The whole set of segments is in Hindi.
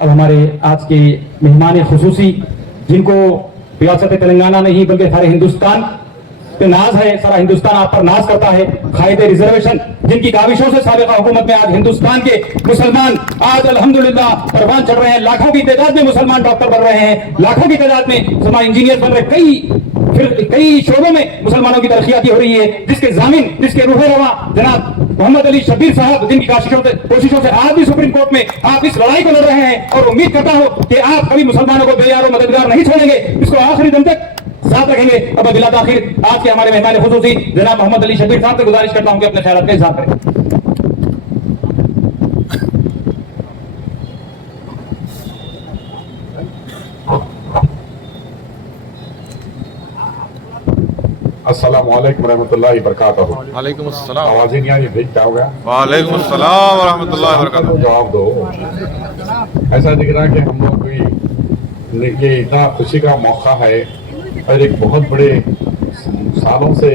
अब हमारे आज के मेहमान खुसूसी, जिनको रियासत तेलंगाना नहीं बल्कि सारे हिंदुस्तान पे नाज है, सारा हिंदुस्तान आप पर नाज करता है, कायदे रिजर्वेशन, जिनकी काविशों से साबिका हुकूमत में आज हिंदुस्तान के मुसलमान आज अल्हम्दुलिल्लाह परवान चढ़ रहे हैं। लाखों की तादाद में मुसलमान डॉक्टर बन रहे हैं, लाखों की तादाद में मुसलमान इंजीनियर बन रहे हैं, कई शोबों में मुसलमानों की तरक्याती हो रही है, जिसके जामिन, जिसके रूह रवा जनाब मोहम्मद अली शबीर साहब, जिनकी कोशिशों से आज भी सुप्रीम कोर्ट में आप इस लड़ाई को लड़ रहे हैं। और उम्मीद करता हूं कि आप कभी मुसलमानों को बेयार और मददगार नहीं छोड़ेंगे, इसको आखिरी दम तक साथ रखेंगे। अब बिला आखिर आज के हमारे मेहमान खुसूसी जनाब मोहम्मद अली शबीर साहब से गुजारिश करता हूं कि अपने ख्याल का इज़हार करें। अस्सलामु अलैकुम रहमतुल्लाहि बरकातहू। वालेकुम अस्सलाम। आवाज़ ही नहीं आ रही, भेज क्या हो गया? वालेकुम अस्सलाम व रहमतुल्लाहि व बरकातहू। जवाब दो। ऐसा दिख रहा है कि हम लोग कोई ये इतना खुशी का मौका है और एक बहुत बड़े सालों से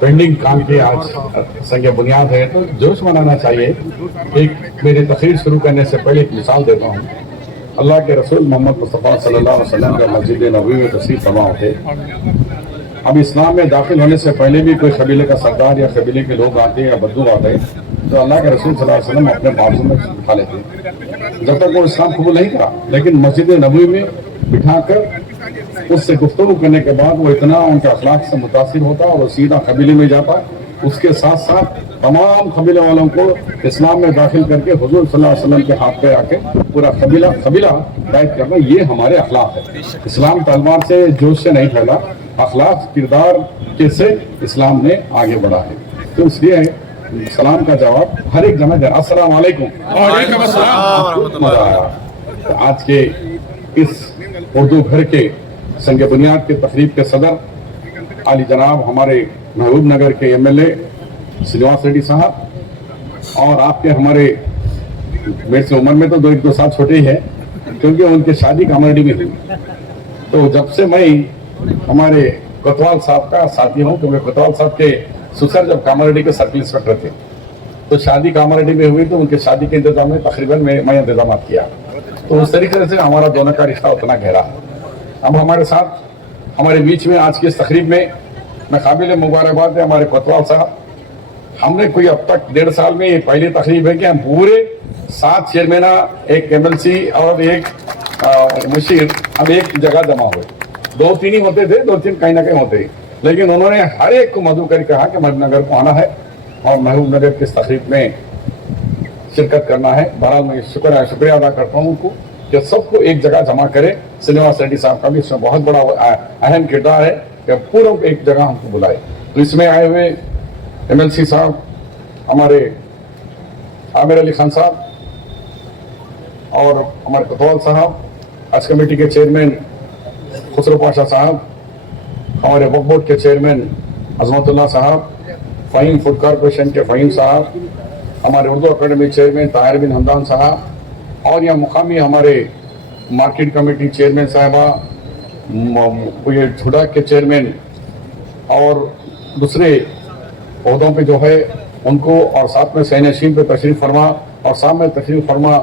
पेंडिंग काम की आज संग बुनियाद है, तो जोश मनाना चाहिए। एक मेरी तकरीर शुरू करने से पहले एक मिसाल देता हूँ। अल्लाह के रसूल मोहम्मद मुस्तफ़ा सल्लल्लाहु अलैहि वसल्लम का मस्जिद नबवी में तशरीफ फरमा होते। अब इस्लाम में दाखिल होने से पहले भी कोई कबीले का सरदार या कबीले के लोग आते या बद्दू आते तो अल्लाह के रसूल सल्लल्लाहु अलैहि वसल्लम अपने बाजू में बिठा लेते जब तक वो इस्लाम कबूल नहीं करा। लेकिन मस्जिद नबवी में बिठाकर उससे गुफ्तगू करने के बाद वो इतना उनके अखलाक से मुतासिर होता और वो सीधा कबीले में जाता। उसके साथ साथ तमाम कबीले वालों को इस्लाम में दाखिल करके हुजूर सल्लल्लाहु अलैहि वसल्लम के हाथ पे आके पूरा कबीला दायित्व करना, ये हमारे अखलाक है। इस्लाम तलवार से जोश से नहीं फैला, अखलाक किरदार के से इस्लाम ने आगे बढ़ा है। तो इसलिए सलाम का जवाब हर एक जगह देना। अस्सलाम वालेकुम। आज के इस उर्दू घर के संग बुनियाद के तकरीब के सदर आली जनाब हमारे महबूब नगर के एमएलए श्रीनिवास रेड्डी साहब, और आपके हमारे मेरे से उम्र में तो दो साल छोटे ही है, क्योंकि उनकी शादी कामारेड्डी में हुई। तो जब से मैं हमारे कोतवाल साहब का साथी हूँ, क्योंकि कोतवाल साहब के ससुर जब कामारेड्डी के सर्किल इंस्पेक्टर थे तो शादी कामारेड्डी में हुई, तो उनके शादी के इंतजाम में तकरीबन मैं इंतजाम किया। तो उस तरीके से हमारा दोनों का रिश्ता उतना गहरा है। अब हमारे साथ हमारे बीच में आज की इस तकरीब में मैं काबिल मुबारकबाद है हमारे कोतवाल साहब। हमने कोई अब तक 1.5 साल में ये पहली तकरीब है कि हम पूरे 7 चेयरमैन, एक एमएलसी और एक मुशीर हम एक जगह जमा हुए। 2-3 ही होते थे, 2-3 कहीं ना कहीं होते ही, लेकिन उन्होंने हर एक को मधु कर कहा कि महबूब नगर को आना है और महबूब नगर की तकरीब में शिरकत करना है। बहरहाल मैं शुक्रिया अदा करता हूँ उनको कि सबको एक जगह जमा करे। श्रीनिवास रेड्डी साहब का भी इसमें बहुत बड़ा अहम किरदार है कि पूरा एक जगह हमको बुलाए। तो इसमें आए हुए एमएलसी साहब, हमारे आमिर अली खान साहब और हमारे कोतवाल साहब, हज कमेटी के चेयरमैन खुसरो पाशा साहब, हमारे वक्फ बोर्ड के चेयरमैन अजमतुल्लाह साहब, फ़हीम फूड कॉरपोरेशन के फ़हीम साहब, हमारे उर्दू अकेडमी चेयरमैन ताहिर बिन हमदान साहब, और यहाँ मुकामी हमारे मार्केट कमेटी चेयरमैन साहबा, ये झुड़ा के चेयरमैन और दूसरे पौधों पे जो है उनको, और साथ में सैनशीन पे तशरीफ़ फरमा, और साथ में तशरीफ़ फरमा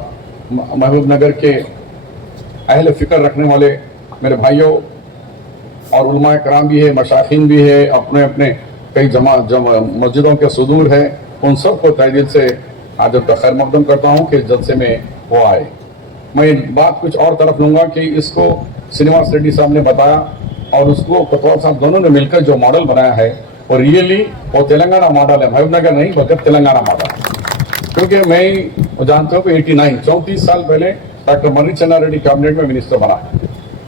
महबूब नगर के अहल फ़िक्र रखने वाले मेरे भाइयों और उलमाए कराम भी है, मशाखीन भी है, अपने अपने कई मस्जिदों के सुदूर है, उन सबको तहे दिल से आज खैर मकदम करता हूँ कि जलसे में वो आए। मैं बात कुछ और तरफ लूँगा कि इसको श्रीनिवास रेड्डी साहब ने बताया और उसको कोतवाल साहब दोनों ने मिलकर जो मॉडल बनाया है और रियली वो तेलंगाना मॉडल है, महबूब नगर नहीं बल्कि तेलंगाना मॉडल। क्योंकि मैं जानता हूँ कि 34 साल पहले डॉक्टर मनी चन्ना रेड्डी कैबिनेट में मिनिस्टर बना,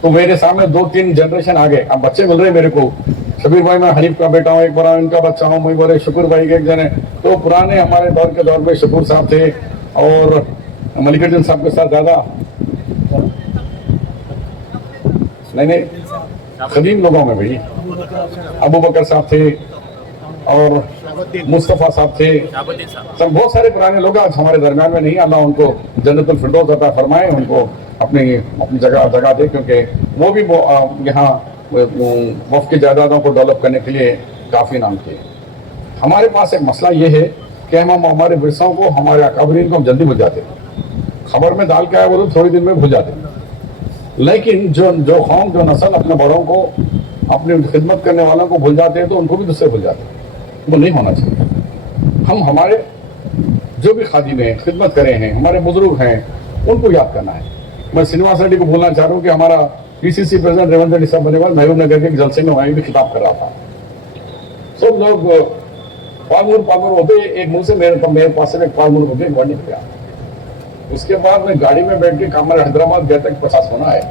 तो मेरे सामने 2-3 जनरेशन आ गए। अब बच्चे मिल रहे मेरे को, शबीर भाई मैं हनीफ का बेटा हूँ, एक बार इनका बच्चा हूँ, मैं बोले शुक्र भाई के एक जने। तो पुराने हमारे दौर में शकूर साहब थे और मलिकुद्दीन साहब के साथ ज़्यादा नहीं कदीम लोगों में भाई अबू बकर साहब थे और मुस्तफ़ा साहब थे, सब बहुत सारे पुराने लोग आज हमारे दरमियान में नहीं। अल्लाह उनको जन्नतुल फिरदौस अता फरमाए, उनको अपनी जगह दे, क्योंकि वो भी यहाँ वफ़ की जायदादों को डेवलप करने के लिए काफ़ी नाम किए। हमारे पास एक मसला ये है कि हम हमारे विरसों को, हमारे अकाबरीन को हम जल्दी भूल जाते हैं। खबर में डाल के आए वो तो थोड़ी दिन में भूल जाते हैं। लेकिन जो कौम जो नस्ल अपने बड़ों को अपनी खिदमत करने वालों को भूल जाते हैं तो उनको भी दूसरे भूल जाते हैं। वो नहीं होना चाहिए। हम हमारे जो भी खादिम हैं, खिदमत करे हैं, हमारे बुजुर्ग हैं, उनको याद करना है। मैं श्रीनिवास रेड्डी को बोलना चाह रहा हूँ कि हमारा पीसीसी प्रेसिडेंट रेवंत रेड्डी साहब बने वाले महबूब नगर के एक जलसे में वहीं भी खिताब कर रहा था। सब लोग पालमूर होते एक मुंह से मेरे पास से एक पालमूर होते एक निकल गया। उसके बाद मैं गाड़ी में बैठ के कामर हैदराबाद गया तक 50 होना है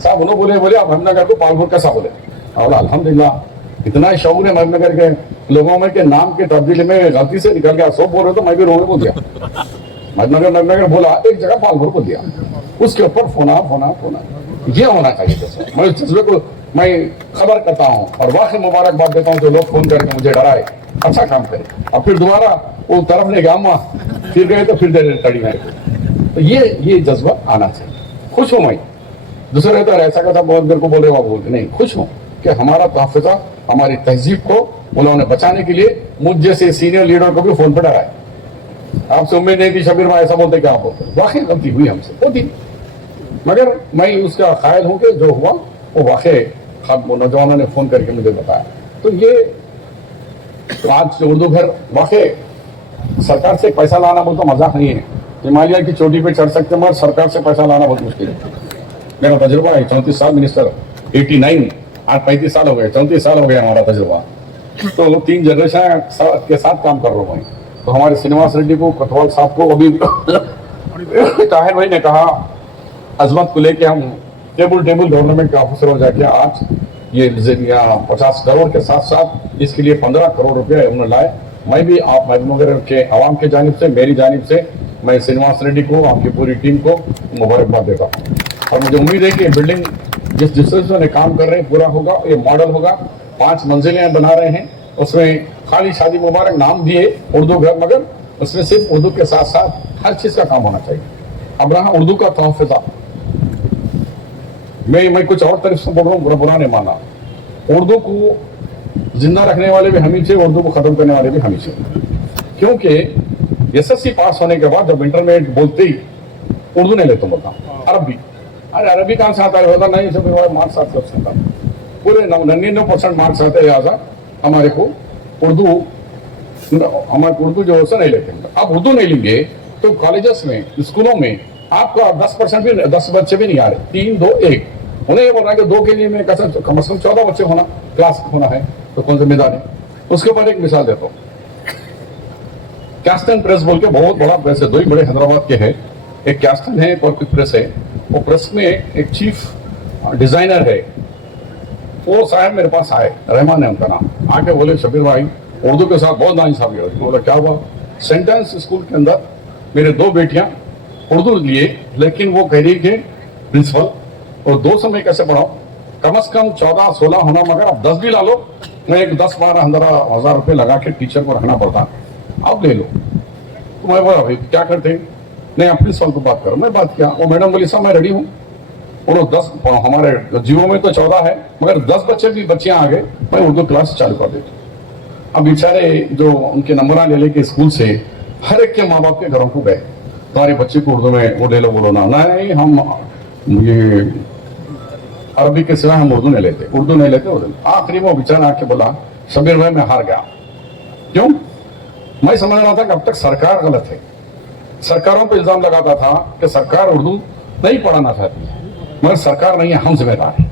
साहब। उन्होंने बोले आप महबूबनगर को पालमूर कैसा बोले? और अल्हम्दुलिल्लाह इतना शौक है महबूबनगर के लोगों में के नाम के तब्दीली में गलती से निकल गया। सो बोल रहे तो मैं भी रोने बोल दिया महबूबनगर बोला, एक जगह पालमूर बोल दिया। उसके ऊपर फोना ये होना चाहिए। जैसे मैं इस जज्बे को मैं खबर करता हूँ और वाकई मुबारकबाद देता हूँ जो लोग फोन करके मुझे डराए, अच्छा काम करे और फिर दोबारा वो तरफ ने गया फिर गए तो फिर दे तड़ी मेरे को। तो ये जज्बा आना चाहिए। खुश हूँ मैं, दूसरे तो ऐसा कैसा बहुत मेरे को बोल रहे बोल नहीं, खुश हूँ कि हमारा तहफ़्फ़ुज़ हमारी तहजीब को उन्होंने बचाने के लिए मुझ जैसे सीनियर लीडर को भी फोन पर डराए। आपसे उम्मीद नहीं थी शबीर भाई ऐसा बोलते क्या आप बोलते, वाकई गलती हुई हमसे होती, मगर मैं उसका कायल हूँ कि जो हुआ वो वाकई नौजवानों ने फोन करके मुझे बताया। तो ये आज उर्दू घर वाकई सरकार से पैसा लाना बहुत मजाक नहीं है। हिमालय की चोटी पे चढ़ सकते मगर सरकार से पैसा लाना बहुत मुश्किल है। मेरा तजुर्बा है 34 साल मिनिस्टर, 89 आज 35 साल हो गए, 34 साल हो गया हमारा तजुर्बा। तो 3 जनरेशन के साथ काम कर रहा हूँ। तो हमारे श्रीनिवास रेड्डी को, कटवाल साहब को, अभी ताहिर भाई ने कहा अजमत को लेके हम टेबल गवर्नमेंट के ऑफिसर हो जाके आज ये 50 करोड़ के साथ साथ इसके लिए 15 करोड़ रुपए उन्होंने लाए। मैं भी आप महबूबनगर के आवाम के जानिब से, मेरी जानिब से मैं श्रीनिवास रेड्डी को, आपकी पूरी टीम को मुबारकबाद देता हूँ। और मुझे उम्मीद है कि बिल्डिंग जिस सिलसिले में काम कर रहे हैं पूरा होगा। ये मॉडल होगा, 5 मंजिलें बना रहे हैं, उसमें खाली शादी मुबारक नाम दिए उर्दू घर, मगर उसमें सिर्फ उर्दू के साथ साथ हर चीज का काम होना चाहिए। अब रहा उर्दू का तहफ़्फ़ुज़, मैं कुछ और तरफ से बोल रहा हूँ, बुरा नहीं माना। उर्दू को जिंदा रखने वाले भी हमी से, उर्दू को खत्म करने वाले भी हमी से। क्योंकि एसएससी पास होने के बाद जब इंटरमीडिएट बोलते ही उर्दू नहीं लेता बोलता, अरबी। अरे अरबी कहाँ से आता है? होता नहीं, सब मार्क्स आते हैं, पूरे 99% मार्क्स आते हैं। हमारे को उर्दू जो है नहीं लेते। अब उर्दू नहीं लेंगे तो कॉलेजेस में, स्कूलों में आपका 10% भी, 10 बच्चे भी नहीं आ रहे, 3, 2, 1। उन्हें ये बोल रहा है कि 2 के लिए मैं कम से कम 14 बच्चे होना क्लास होना है, तो कौन जिम्मेदार है? उसके ऊपर एक मिसाल देता हूँ। कैस्टन प्रेस बोल के बहुत बड़ा प्रेस है, 2 ही बड़े हैदराबाद के हैं। एक कैस्टन है और एक प्रेस है। वो प्रेस में एक चीफ डिजाइनर है, वो साहब मेरे पास आए, रहमान है उनका नाम। आके बोले शबीर भाई उर्दू के साथ बहुत नाइंसाफी हो रही है। बोला क्या हुआ? सेंटेंस स्कूल के अंदर मेरे 2 बेटियां उर्दू लिए, लेकिन वो कह रही कि प्रिंसिपल और 2 समय कैसे पढ़ाओ? कम से कम 14-16 होना, मगर अब 10 भी ला लो, मैं एक 10-12 हजार रुपये लगा के टीचर को रखना पड़ता, आप ले लो। तो मैं बोला भाई क्या करते हैं? नहीं आप प्रिंसिपल को बात करो। मैं बात किया, वो मैडम बोली साहब मैं रेडी हूँ। बोलो 10 हमारे जीवों में तो 14 है, मगर 10 बच्चियां आ गए, मैं उर्दू क्लास चालू कर देता हूँ। अब बेचारे जो उनके नंबर ले लेके स्कूल से हर एक के माँ बाप के घरों को गए, तुम्हारे बच्चे को उर्दू में वो ले लो। बोलो ना, नहीं हम ये अरबी के सिवा हम उर्दू नहीं लेते, उर्दू नहीं लेते उर्दू। आखिरी में वो बेचारा आके बोला शबीर भाई मैं हार गया। क्यों? मैं समझ रहा था कि अब तक सरकार गलत है। सरकारों पर इल्जाम लगाता था कि सरकार उर्दू नहीं पढ़ाना चाहती है, मगर सरकार नहीं है, हम जिम्मेदार है।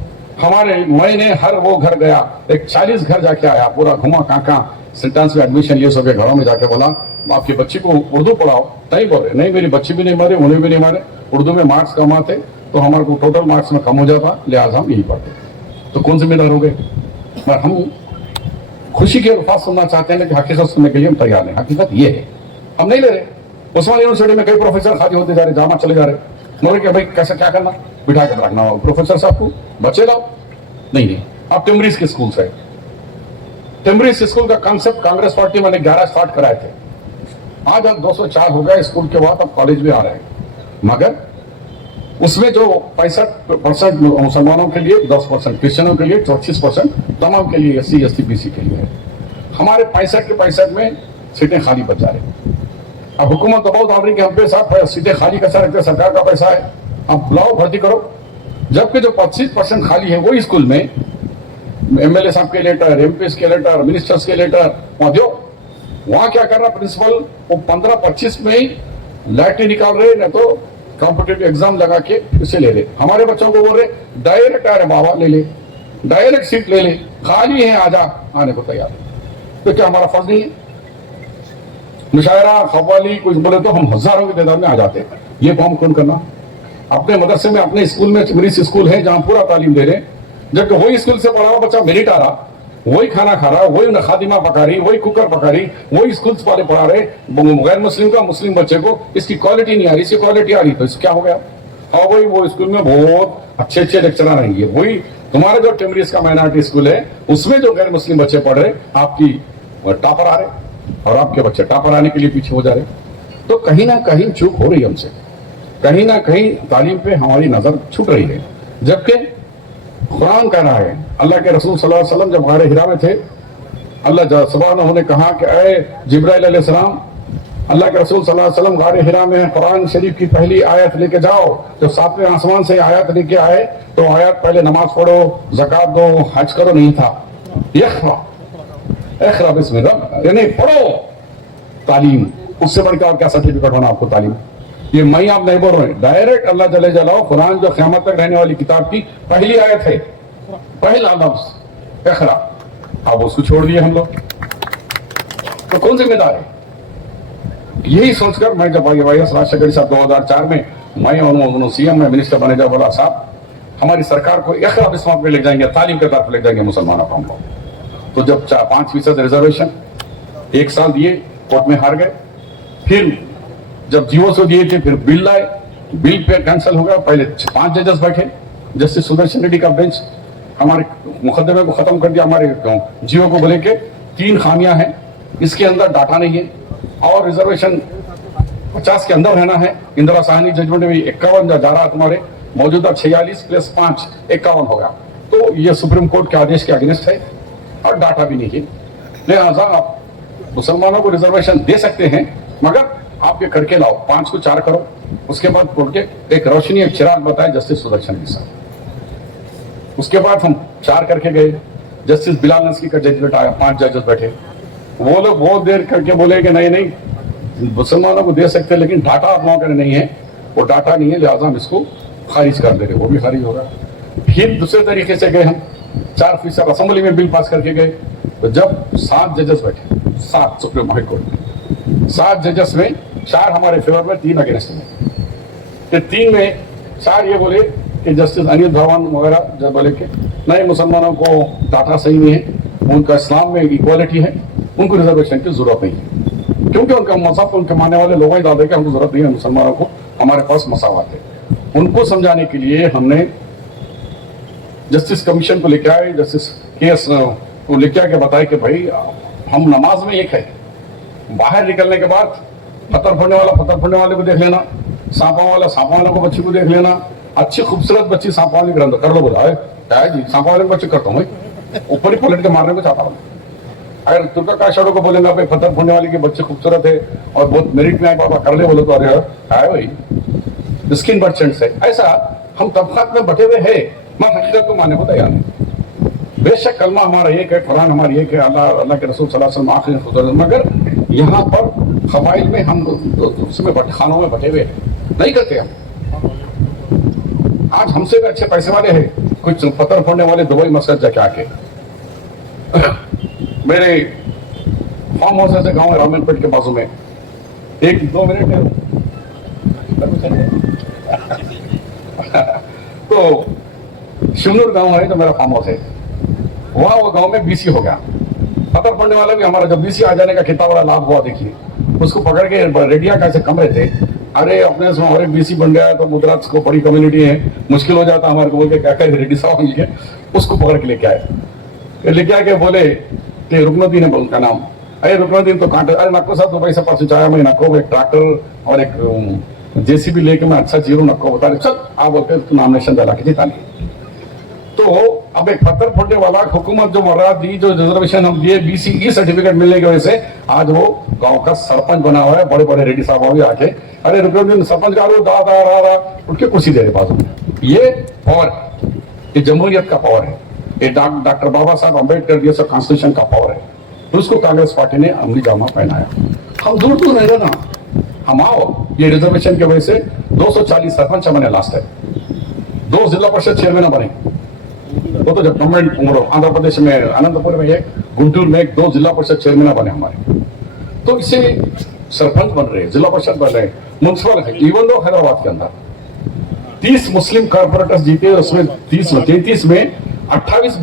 मैंने हर वो घर गया, एक 40 घर जाके आया, पूरा घुमा काका, सेंटेंस में एडमिशन लिए, सबके घरों में जाके बोला आपकी बच्ची को उर्दू पढ़ाओ। नहीं बोले, नहीं मेरी बच्ची भी नहीं मारे, उन्हें भी नहीं मारे, उर्दू में मार्क्स कम आते तो हमारे को टोटल मार्क्स में कम हो जाता, लिहाजा हम यही पढ़ते। तो कौन जिम्मेदार हो गए? पर हम खुशी के अल्फाज सुनना चाहते हैं, लेकिन हकीकत सुनने के लिए हम तैयार नहीं। हकीकत ये है हम नहीं ले रहे। उस्मान यूनिवर्सिटी में कई प्रोफेसर खाली होते जा रहे, जामा चले जा रहे, मगर क्या भाई कैसे क्या करना, बिठा के रखना होगा प्रोफेसर साहब को, बच्चे लाओ। नहीं आप टिम्बरीज के स्कूल से, टिम्बरीज स्कूल का कॉन्सेप्ट कांग्रेस पार्टी मैंने 11 स्टार्ट कराए थे, आज अब 204 हो गए स्कूल के बाद, अब कॉलेज भी आ रहे हैं। मगर उसमें जो 65% मुसलमानों के लिए, 10% क्रिश्चियनों के लिए, 25% तमाम के लिए, SC ST BC के लिए है। हमारे 65 के 65 में सीटें खाली बच जा रही। अब हुकूमत दबाव डाल रही कि हम पे साहब सीटें खाली कैसा रखते, सरकार का पैसा है, अब बुलाओ भर्ती करो। जबकि जो 25% खाली है वही स्कूल में एमएलए साहब के लेटर, एमपीएस के लेटर, मिनिस्टर्स के लेटर वहां दो। वहां क्या कर रहा प्रिंसिपल, वो 15-25 में ही लैटरी निकाल रहे, न तो कॉम्पिटेटिव एग्जाम लगा के इसे ले ले। हमारे बच्चों को बोल रहे डायरेक्ट आ रहे बाबा ले ले, डायरेक्ट सीट ले ले, खाली है आजा, आने को तैयार। तो क्या हमारा फर्ज नहीं है? मुशायरा खवाली कुछ बोले तो हम हजारों की तादाद में आ जाते हैं। ये काम कौन करना? अपने मदरसे में, अपने स्कूल में मेरिट स्कूल है जहां पूरा तालीम दे रहे, जबकि वही स्कूल से पढ़ा हुआ बच्चा मेरिट आ रहा, वही खाना खा रहा, वही खादिमा पका रही, वही कुकर पका रही, वही स्कूल वाले पढ़ा रहे गैर मुस्लिम का मुस्लिम बच्चे को, इसकी क्वालिटी नहीं आ रही, इसकी क्वालिटी आ रही तो इससे क्या हो गया? हाँ वही वो स्कूल में बहुत अच्छे अच्छे लेक्चरर रहेंगे, वही तुम्हारा जो टेमरीज का माइनॉरिटी स्कूल है उसमें जो गैर मुस्लिम बच्चे पढ़ रहे आपकी टॉपर आ रहे और आपके बच्चे टॉपर आने के लिए पीछे हो जा रहे। तो कहीं ना कहीं चूक हो रही है हमसे, कहीं ना कहीं तालीम पे हमारी नजर छूट रही है। जबकि कुरान कह रहा है, अल्लाह के रसूल सल्लल्लाहु अलैहि वसल्लम जब गारे हिरा में थे, अल्लाह सुब्हानहू ने कहा कि ऐ जिब्राइल अलैहिस्सलाम, अल्लाह के रसूल सल्लल्लाहु अलैहि वसल्लम गारे हिरा में कुरान शरीफ की पहली आयत लेके जाओ। जब 7वें आसमान से आयत लेके आए तो आयत पहले नमाज पढ़ो, ज़कात दो, हज करो नहीं था, इक़रा बिस्मि रब्बिक, यानी पढ़ो तालीम। उससे बढ़कर क्या सर्टिफिकेट होना आपको तालीम? ये मैं आप नहीं बोल रहे, डायरेक्ट अल्लाह जल्ले जलाओ कुरान जो क़यामत तक रहने वाली किताब की पहली आयत है, पहला लफ्ज इक़रा, अब उसको छोड़ दिए हम लोग, तो कौन जिम्मेदार है? यही सोचकर मैं जब वाईएस राजशेखर साहब 2004 में मैं और सीएम में मिनिस्टर बने, जब बोला साहब हमारी सरकार को इक़रा बिस्मि पे ले जाएंगे, तालीम के तरफ ले जाएंगे मुसलमानों को हम लोग। तो जब 5% रिजर्वेशन 1 साल दिए, कोर्ट में हार गए, फिर जब जीओ से दिए थे फिर बिल लाए, बिल पे कैंसिल हो गया। पहले 5 जजेस बैठे, जस्टिस सुदर्शन रेड्डी का बेंच हमारे मुकदमे को खत्म कर दिया, हमारे जीओ को बोले के 3 खामियां हैं, इसके अंदर डाटा नहीं है और रिजर्वेशन 50 के अंदर रहना है। इंदिरा साहनी जजमेंट में 51 जा रहा तुम्हारे, मौजूदा 46 + 5 51 होगा, तो ये सुप्रीम कोर्ट के आदेश के अगेंस्ट है और डाटा भी नहीं है। लिहाजा आप मुसलमानों को रिजर्वेशन दे सकते हैं मगर आप ये करके लाओ, 5 को 4 करो। उसके बाद कोर्ट के एक रोशनी एक चिराग बताए जस्टिस सुदर्शन के साथ। उसके बाद हम 4 करके गए, जस्टिस बिलाल नस्की का जजमेंट आया, 5 जजेस बैठे, वो लोग बहुत देर करके बोले कि नहीं नहीं मुसलमानों को दे सकते लेकिन डाटा आप लोगों का नहीं है, वो डाटा नहीं है, लिहाजा हम इसको खारिज कर दे रहे, वो भी खारिज होगा। फिर दूसरे तरीके से गए हम, 4% असेंबली में बिल पास करके गए। तो जब 7 जजेस बैठे, 7 सुप्रीम हाई कोर्ट में, 7 जजेस में 4 हमारे फेवर में, 3 अगेंस्ट में। तो 3 में 4 ये बोले कि जस्टिस अनिल धवन वगैरह जब बोले कि नहीं मुसलमानों को डाटा सही नहीं है, उनका इस्लाम में इक्वालिटी है, उनको रिजर्वेशन की जरूरत नहीं है, क्योंकि उनका मजहब उनके मानने वाले लोग ही दादे कि हमको जरूरत नहीं है मुसलमानों को, हमारे पास मसावत है। उनको समझाने के लिए हमने जस्टिस कमीशन को लेके आए, जस्टिस केस को लेके आके बताया कि भाई हम नमाज में एक है, बाहर निकलने के बाद पत्थर फोड़ने वाला पत्थर फोड़ने वाले को देख लेना, सांपा वाला सांपा वाले को बच्ची को देख लेना, अच्छी खूबसूरत बच्ची सांपा वाले ग्रंथ कर लो, बोला है जी सांपा वाले को बच्चे करता हूँ, ऊपर ही पलट के मारने को चाहता हूँ। अगर तुर्का काशाड़ों को बोलेगा भाई पत्थर फोड़ने वाले के बच्चे खूबसूरत है और बहुत मेरिट में आए बाबा कर ले, बोले तो अरे है भाई स्किन मर्चेंट्स है। ऐसा हम तबकात में बटे हुए हैं, मैं हकीकत को मानने को तैयार नहीं। बेशक कलमा हमारा एक है, कुरान हमारी एक है, अल्लाह के रसूल सल्लल्लाहु अलैहि वसल्लम आखिरी, मगर यहाँ पर कबाइल में हम उसमें खानों में बटे हुए नहीं करते हम। आज हमसे भी अच्छे पैसे वाले हैं कुछ पत्थर फोड़ने वाले दुबई मस्कत जाके आके। मेरे फार्म हाउस ऐसे गाँव है रामनपेट के बाजू में, 1-2 मिनट है तो शिवनूर गांव है जो मेरा फार्म हाउस है, वहां वो गांव में बीसी हो गया। पत्थर पड़ने वाला भी हमारा जब बीसी आ जाने का कितना बड़ा लाभ हुआ देखिए, उसको पकड़ के रेडिया का ऐसे कमरे थे, अरे अपने से और एक बीसी बन गया तो मुद्राज को बड़ी कम्युनिटी है, मुश्किल हो जाता हमारे को, बोल के क्या क्या रेडी साहब मिल गए, उसको पकड़ के लेके आए, लेके आके बोले कि रुकनुद्दीन है उनका नाम, अरे रुकनुद्दीन तो कांटे, अरे नक्को साहब तो पैसा पास चाया मैं नक्को एक ट्रैक्टर और एक जेसीबी लेके मैं अच्छा जीरो नक्को बता रहे, चल आप बोलते नॉमिनेशन डाला के जिता लिए। तो अब एक पत्थर फोड़ने वाला हुकूमत जो मरा दी, जो रिजर्वेशन हम दिए BCE सर्टिफिकेट मिलने की वजह से आज वो गांव का सरपंच बना हुआ है। बड़े बड़े रेड्डी साहब भी आके अरे रुपये सरपंच का दा उठ के कुर्सी दे रहे बाजू में। ये पावर, ये जमहूरियत का पावर है, ये डॉक्टर बाबा साहब अम्बेडकर जैसा कॉन्स्टिट्यूशन का पावर है। तो उसको कांग्रेस पार्टी ने अमली जामा पहनाया। हम दूर दूर रह ना, हम आओ ये रिजर्वेशन की वजह से 240 सरपंच बने लास्ट है, 2 जिला परिषद चेयरमैन बने। वो तो जब गवर्नमेंट आंध्र प्रदेश में अनंतपुर में एक, गुंटूर में एक, 2 जिला परिषद चेयरमैन बने हमारे। तो इससे सरपंच बन रहे, जिला परिषद बन रहे, म्युनिसिपल है। इवन दो हैदराबाद के अंदर 30 मुस्लिम कॉर्पोरेटर्स जीते, उसमें 33 में 28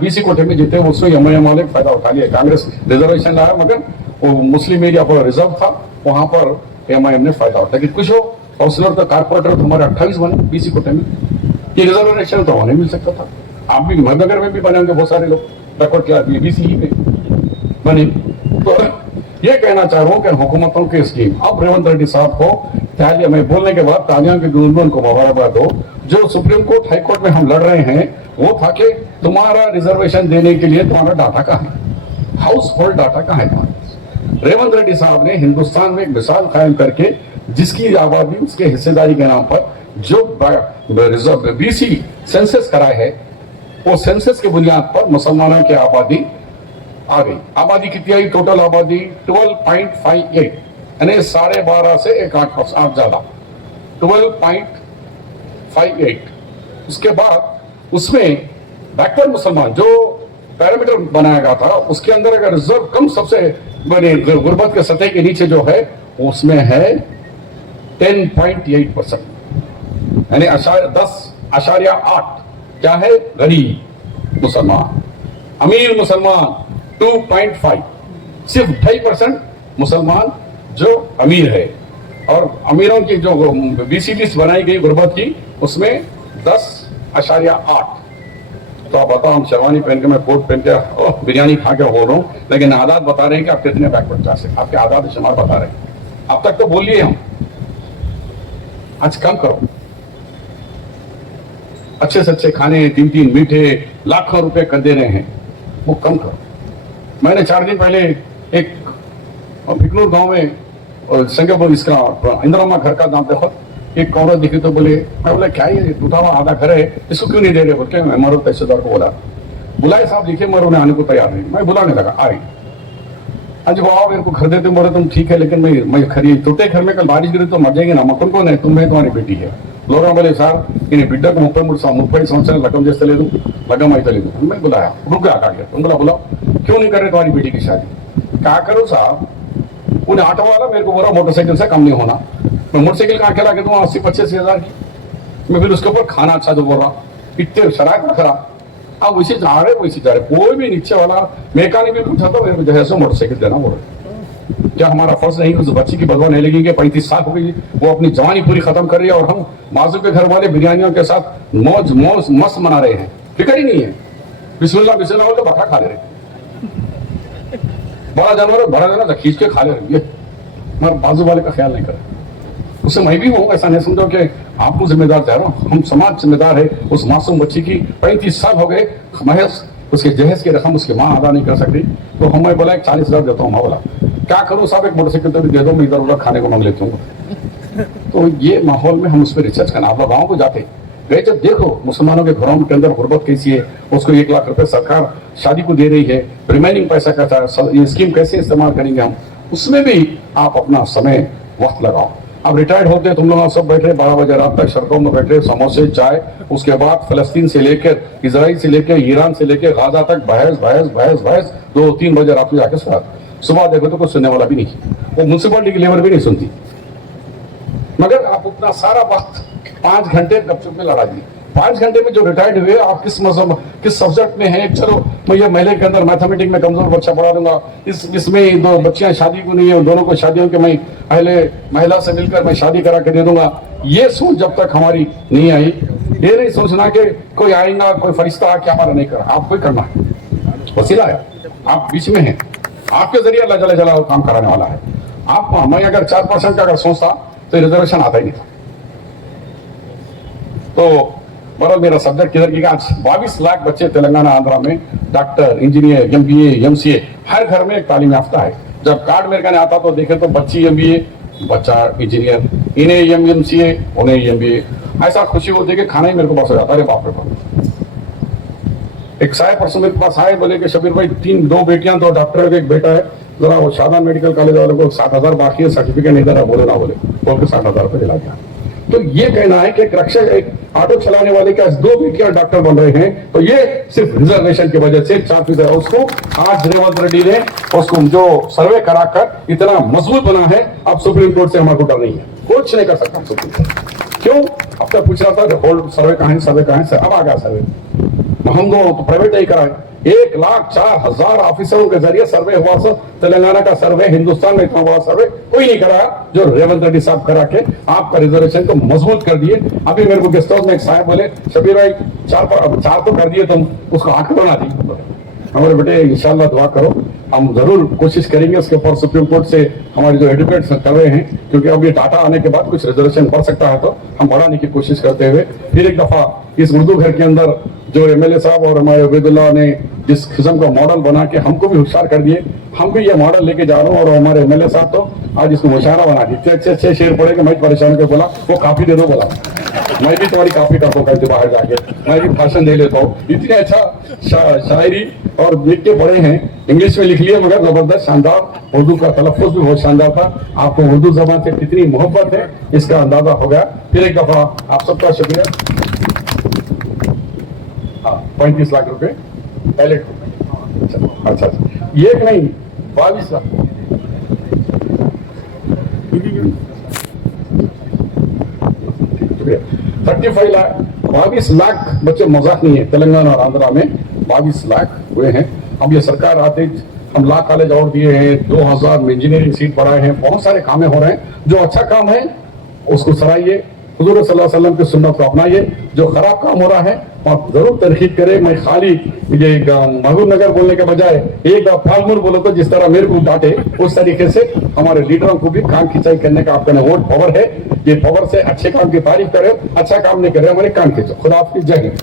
BC कोटे में जीते। उसमें MIM वाले फायदा उठा लिया। कांग्रेस रिजर्वेशन लाया मगर वो मुस्लिम एरिया पर रिजर्व था, वहां पर MIM ने फायदा उठा। लेकिन कुछ हो काउंसिलर तो कॉर्पोरेटर हमारे 28 बने BC कोटे में। ये रिजर्वेशन तो नहीं मिल सकता था। आप भी हिम्मतनगर में भी बने होंगे बहुत सारे लोग, बैकवर्ड क्लास BCE में बने। तो ये कहना चाह रहा हूं कि हुकूमतों की स्कीम, अब रेवंत रेड्डी साहब को तालियां में बोलने के बाद तालियां की गूंज को मुबारकबाद हो। जो सुप्रीम कोर्ट हाई कोर्ट में हम लड़ रहे हैं वो था कि तुम्हारा रिजर्वेशन देने के लिए तुम्हारा डाटा कहाँ है, हाउस होल्ड डाटा कहाँ है तुम्हारा। रेवंत रेड्डी साहब ने हिंदुस्तान में एक मिसाल कायम करके जिसकी आबादी उसके हिस्सेदारी के नाम पर जो BC सेंसस कराए है, वो सेंसस के बुनियाद पर मुसलमानों की आबादी आ गई। आबादी कितनी आई? टोटल आबादी 12.58, यानी 12.5 से 1.8% ज्यादा, 12.58। उसके बाद उसमें बैकवर्ड मुसलमान जो पैरामीटर बनाया गया था उसके अंदर अगर रिजर्व कम सबसे बने गुर्बत के सतह के नीचे जो है उसमें है 10.8%, यानी 10.8। क्या है? गरीब मुसलमान, अमीर मुसलमान 2.5, सिर्फ 2.5% मुसलमान जो अमीर है। और अमीरों की जो BC लिस्ट बनाई गई गुर्बत की उसमें 10.8। तो आप बताओ, हम शेरवानी पहन के, मैं कोट पहन के बिरयानी खा के हो रहा हूँ, लेकिन आदात बता रहे हैं कि आप कितने बैकवर्ड क्लास है। आपके आदात शुमार बता रहे हैं। अब तक तो बोल लिए हम, आज कम करो। अच्छे से अच्छे खाने, 3 मीठे, लाखों रुपए कर दे रहे हैं, वो कम करो। मैंने 4 दिन पहले एक भिकनूर गांव में सिंगापुर इसका इंदिरा घर का नाम देखो, एक औरत दिखी तो बोले, मैं बोला क्या ये टूटा हुआ आधा घर है, इसको क्यों नहीं दे रहे? बोल के मैं मरो तहसीलदार को बोला, बुलाए साहब लिखे, मरो ने आने को तैयार नहीं। मैं बुलाने लगा, आई आज वो आओ मेरे को घर देते, बोले तुम ठीक है लेकिन मैं खरीद टूटे घर में कल बारिश गिरी तो मर जाएगी ना, मकन कौन है? तुम्हें तुम्हारी बेटी है। लोग बोले साहब इन बिड्डा को 30 संवत्सराలు लकम చేస్తే లేదు, लकम అయితే లేదు। मैं बुलाया, रुक गया आगे, तुम बोला क्यों नहीं कर रहे तुम्हारी बेटी की शादी? क्या करो साहब, उन्हें ऑटो वाला मेरे को बोला मोटरसाइकिल से कम नहीं होना। मैं मोटरसाइकिल का आके लाके दूंगा 80-85 हजार की। मैं फिर उसके ऊपर खाना अच्छा जो बोल रहा, इतने शराब रख रहा। अब वैसे जा रहे वैसे जा रहे, कोई भी नीचे वाला मैकेनिक भी पूछा तो मेरे को जैसे मोटरसाइकिल देना बोल रहे। क्या हमारा फर्ज नहीं उस बच्ची की बदवा नहीं लगेगी? 35 साल हो गई, वो अपनी जवानी पूरी खत्म कर रही है और हम माजू के घर वाले बिरयानियों के साथ मौज मस्त मना रहे हैं। फिक्र ही नहीं है, बिस्मिल्लाह बिस्मिल्लाह बोल तो बकरा खा ले रहे, बड़ा जानवर खींच के खा ले रहे, मगर बाजू वाले का ख्याल नहीं कर रहे। उससे मैं भी हूँ, ऐसा नहीं समझो कि आपको जिम्मेदार ठहरो, हम समाज जिम्मेदार है। उस मासूम बच्ची की 35 साल हो गए, महज उसके जहेज की रकम उसकी माँ अदा नहीं कर सकती, तो हमें बोला 40 हजार देता हूँ। मैं बोला क्या करूँ साहब, एक मोटरसाइकिल तो भी दे दो, मैं इधर उधर खाने को मांग लेता हूँ। तो ये माहौल में हम उस पर रिसर्च करना, आप लोग गाँव को जाते गए जब देखो मुसलमानों के घरों के अंदर गुर्बत कैसी है, उसको 1 लाख रुपए सरकार शादी को दे रही है, रिमेनिंग पैसा का ये स्कीम कैसे इस्तेमाल करेंगे हम, उसमें भी आप अपना समय वक्त लगाओ। अब रिटायर्ड होते तुम लोग सब बैठ रहे 12 बजे रात तक सड़कों में बैठ रहे, समोसे चाय, उसके बाद फलस्तीन से लेकर इजराइल से लेकर ईरान से लेकर गाजा तक बहस 2-3 बजे रात में जाके सुबह देखो तो कुछ सुनने वाला भी नहीं, वो म्यूनसिपालिटी की लेबर भी नहीं सुनती। मगर आप उतना सारा वक्त 5 घंटे गपचुप में लड़ा दिए। 5 घंटे में जो रिटायर्ड हुए, आप किस सब्जेक्ट में हैं? चलो मैं ये महीने के अंदर मैथमेटिक्स में कमजोर बच्चा पढ़ा दूंगा, इसमें 2 बच्चियां शादी को नहीं है, दोनों को शादियों के मैं पहले महिला से मिलकर मैं शादी करा के दे दूंगा। ये सोच जब तक हमारी नहीं आई, ये नहीं सोचना कि कोई आएगा, कोई फरिश्ता आके हमारा नहीं करा, आपको ही करना है। वसीला है, आप बीच में हैं, आपके जरिए अल्लाह जल्ल जलालहू काम कराने वाला है। आप मैं अगर 4% का अगर सोचता तो रिजर्वेशन आता ही नहीं था। तो बड़ा मेरा सब्जेक्ट किधर की आज 22 लाख बच्चे तेलंगाना आंध्रा में डॉक्टर, इंजीनियर, MBA, MCA हर घर में एक तालीम याफ्ता है। जब कार्ड मेरे कहने आता तो देखे तो बच्ची MBA, बच्चा इंजीनियर, इन्हें MCA, उन्हें MBA। ऐसा खुशी होती है कि खाना ही मेरे को बस हो जाता है। अरे बाप रे बाप। एक 100% मेरे पास आए, बोले कि शबीर भाई 2 बेटियां, 2 डॉक्टर, एक बेटा है, जरा वो शादान मेडिकल कॉलेज वालों को 60,000 बाकी है, सर्टिफिकेट नहीं दे रहा, बोले ना बोले, बोल के 60,000 रुपये दिला दिया। तो ये कहना है कि एक ऑटो चलाने वाले के 2 बेटियां डॉक्टर बन रहे हैं, तो ये सिर्फ रिजर्वेशन की वजह से 4% उसको आज रेवंत रेड्डी ने उसको जो सर्वे कराकर इतना मजबूत बना है, अब सुप्रीम कोर्ट से हमारे को डर नहीं है, कुछ नहीं कर सकता सुप्रीम कोर्ट। क्यों? अब तक पूछ रहा था होल्ड सर्वे कहां है, सर्वे कहां है, अब आ गया सर्वे। हम तो प्राइवेट ही कराए, 1,04,000 ऑफिसरों के जरिए सर्वे हुआ। सर तेलंगाना का सर्वे हिंदुस्तान में इतना बड़ा सर्वे कोई नहीं कराया जो रेवंत रेड्डी साहब करा के आपका रिजर्वेशन को मजबूत कर दिए। अभी मेरे को गेस्ट हाउस में एक साहब बोले, शबीर भाई 4 तो कर दिए तुम, उसको आंख बना दी। हमारे बेटे इंशाल्लाह दुआ करो, हम जरूर कोशिश करेंगे उसके ऊपर सुप्रीम कोर्ट से हमारे जो एडवोकेट्स कर रहे हैं, क्योंकि अब ये डाटा आने के बाद कुछ रिजर्वेशन बढ़ सकता है तो हम बढ़ाने की कोशिश करते हुए फिर एक दफा इस उर्दू घर के अंदर जो MLA साहब और हमारे उबैदुल्लाह ने जिस किस्म का मॉडल बना के हमको भी होशियार कर दिए, हम भी ये मॉडल लेके जा रहा हूँ। और हमारे MLA साहब तो आज इसको मुशायरा बना दी, इतने अच्छे शेर पड़े कि मैं परेशान कर बोला वो काफी दे दो, बोला मैं भी तुम्हारी काफी करता हूँ, कहते बाहर जाके मैं भी भाषण दे लेता हूँ। इतने अच्छा शायरी और लिख के पढ़े हैं, इंग्लिश में लिख लिए मगर जबरदस्त शानदार, उर्दू का तलफ़ुज़ भी बहुत शानदार था। आपको उर्दू ज़बान से कितनी मोहब्बत है इसका अंदाजा हो गया। फिर एक दफा आप सबका शुक्रिया। हाँ, 35 लाख रुपए पहले। अच्छा, ये नहीं 22 लाख। 35 लाख, 22 लाख बच्चे मजाक नहीं है। तेलंगाना और आंध्रा में 22 लाख हुए हैं। अब ये सरकार आते हम लॉ कॉलेज और दिए हैं, 2000 में इंजीनियरिंग सीट बढ़ाए हैं, बहुत सारे कामें हो रहे हैं। जो अच्छा काम है उसको सराहिए, हुजूर सल्लल्लाहु अलैहि वसल्लम की सुन्नत को अपनाइए। जो खराब काम हो रहा है आप जरूर तरकीब करें। मैं खाली ये महबूब नगर बोलने के बजाय एक फालमूल बोलो तो जिस तरह मेरे को डांटे उस तरीके से हमारे लीडरों को भी काम खिंचाई करने का आपका वोट पावर है। ये पावर से अच्छे काम की तारीफ करें, अच्छा काम नहीं करे हमारे कान खींचो। खुदा हाफिज़, जय हिंद।